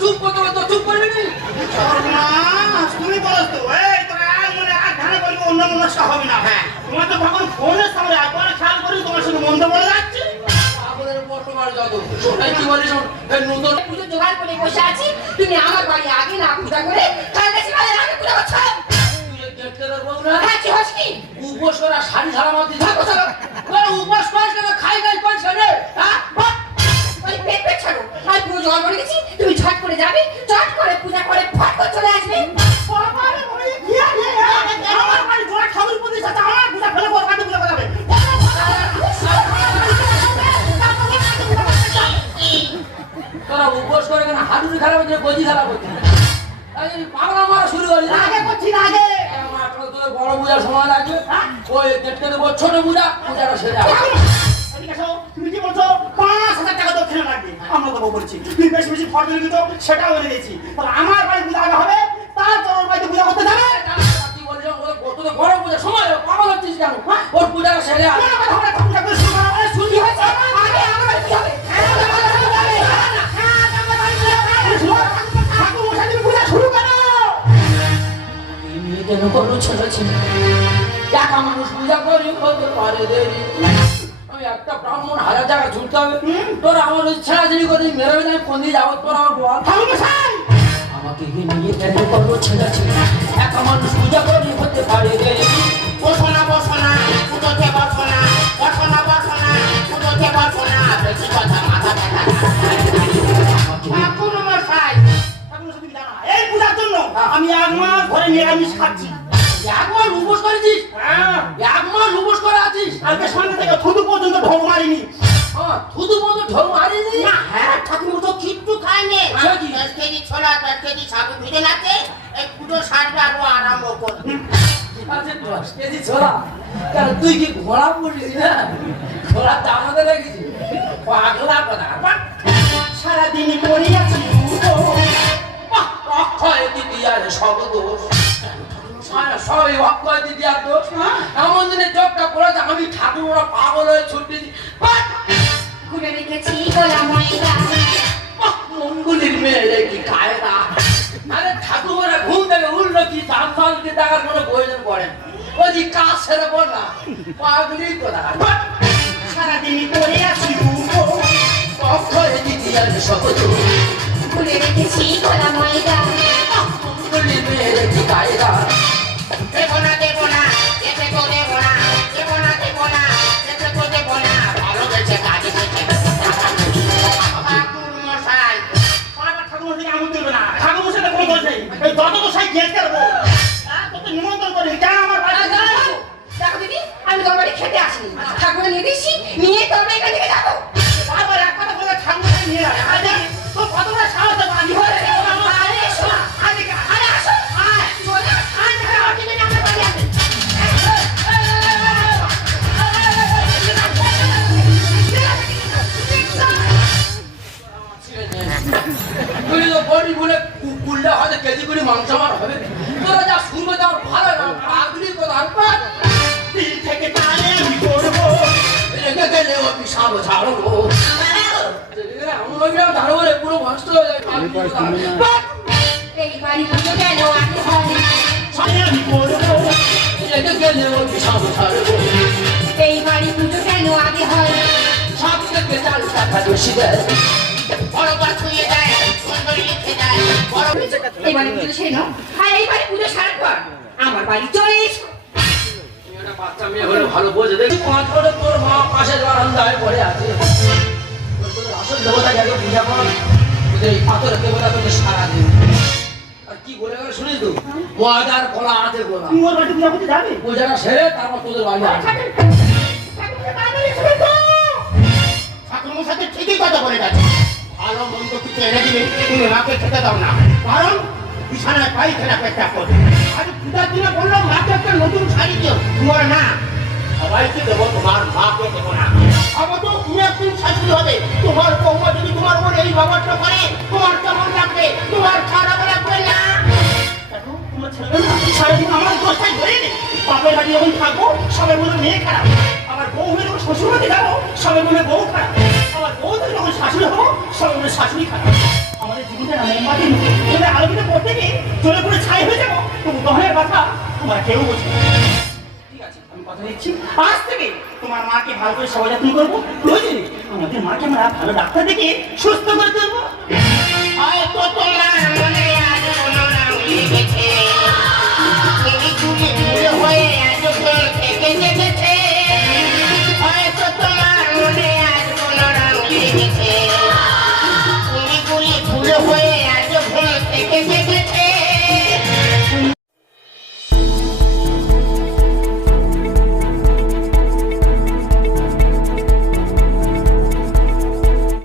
চুপ করতে হবে তো চুপ করবি নি? তুমি বলো তো। এই তোরা মনে আর অন্য মনস্ক হবে না। হ্যাঁ। তোমার তো ফোনের সামনে একবার খেয়াল করি তোমার বলে যাচ্ছে। করে তুমি আমার বাড়ি আগে না পূজা করে কাছে পূজা? হ্যাঁ উপোস করা শাড়ি ঝাড়া মাতি তোরা উপোস কেন? খাই খাই হ্যাঁ? তোরা করে কেন? হাঁটুরি খারাপ হচ্ছে গজি খারাপ হচ্ছে তাই জন্য পাগলা মারা শুরু করি আগে করছি না আগে। আমার বড় পূজার সময় লাগবে। ওই গেটকে দেবো ছোট পূজা পূজাটা সেরে তুমি কি বলছো? পাঁচ হাজার টাকা দক্ষিণা লাগবে। আমরা দেবো বলছি। বেশি সেটাও এনে দিয়েছি। তাহলে আমার বাড়ি পূজা আগে হবে বাড়িতে পূজা করতে যাবে? বড় পূজার সময় পাগল হচ্ছিস কেন? ওর পূজাটা সেরে আসবে ছেড়েছি। মানুষ পূজা করি হতে পারে দেরি। আমি একটা ব্রাহ্মণ হাজার ছুটতে হবে। তোর আমার করে মেরে মেরে আমি কোন দিয়ে যাব তোরা আমার আমাকে নিয়ে কেন করব ছেড়া ছিল একা মানুষ পূজা করি হতে পারে নিরামিষ খাচ্ছি। এক মাস উপোস করেছিস? হ্যাঁ। এক মাস উপোস করে আছিস? আজকে সন্ধ্যা থেকে থুতু পর্যন্ত ঢোক মারিনি। হ্যাঁ, থুতু মতো ঢোক মারিনি? না হ্যাঁ ঠাকুর তো কিচ্ছু খায়নি? দশ কেজি ছোলা দশ কেজি সাবু ভিজে নাচে এই পুজো সারবে আরও আরম্ভ কেন তুই কি ঘোড়া পড়িস না ঘোড়া দামাতে রেখেছিস পাগলা কথা বাহ! সারাদিনই পড়ে আছি বাহ! অক্ষয় দ্বিতীয়ার সব দোষ। সবই অক্ষয় দ্বিতীয়ার দোষ এমন দিনে চোখটা পড়েছে আমি ঠাকুর ওরা পাগল হয়ে ছুটি ঘুরে রেখেছি গোলা ময়দা। মঙ্গুলির মেয়ে কি কায়দা। আরে ঠাকুর ওরা ঘুম থেকে উঠল কি দাম ফালকে দেখার কোনো প্রয়োজন পড়ে না। ওই যে কাজ সেরে বললাম পাগলি কথা! সারাদিনই পড়ে আছি দোষ ঘুরে রেখেছি গোলা ময়দা। মঙ্গুলির মেয়ে কি কায়দা। আমি তোর খেতে আসিনি। ঠাকুরে নিয়ে নিয়ে তোর বাড়ি এখান থেকে যাব। মাংস আমি ঝাড়বো পুরো নষ্ট হয়ে আমার বাড়ি চলে এসো। বাচ্চা মেয়ে হলে ভালো বোঝে। দেখি পাঁচ মা পাশের বারান্দায় পড়ে আছে। আসল এই পাথরের দেবতা তোকে সারা দিন। আর কি বলে গেল শুনিস তো? কলা আছে গোলা পূজাটা সেরে তারপর তোদের বাড়ি সাথে ঠিকই কথা বলে গেছে। ভালো মন্দ কিছু এনে দিলে তুমি মাকে খেতে দাও না। কারণ বিছানায় পায়খানা পেটটা করবে পূজার দিনে বললাম মাকে একটা নতুন শাড়ি দিও। তোমার না সবাইকে দেবো? তোমার দেবো না? তো তুমি একদিন শাশুড়ি হবে। তোমার বৌমা যদি তোমার উপর এই ব্যবহারটা করে, তোমার কেমন লাগবে? তোমার খারাপ লাগবে না। তোমার সারাদিন আমার দোষটাই ধরে নে। বাপের বাড়ি যখন থাকব, সবাই বলে মেয়ে খারাপ। আবার বউ হয়ে শ্বশুর বাড়ি যাব, সবাই বলে বউ খারাপ। আবার বউ থেকে যখন শাশুড়ি হব, সবাই বলে শাশুড়ি খারাপ। আমাদের জীবনটা আলোকিত করতে গিয়ে চলে পড়ে ছাই হয়ে যাব, তবু দহনের কথা তোমার কেউ বোঝে কথা দিচ্ছি। আজ তোমার মাকে ভালো করে সবাই করব। প্রয়োজনে আমাদের মাকে আমরা ভালো ডাক্তার দেখে সুস্থ করে তুলবো।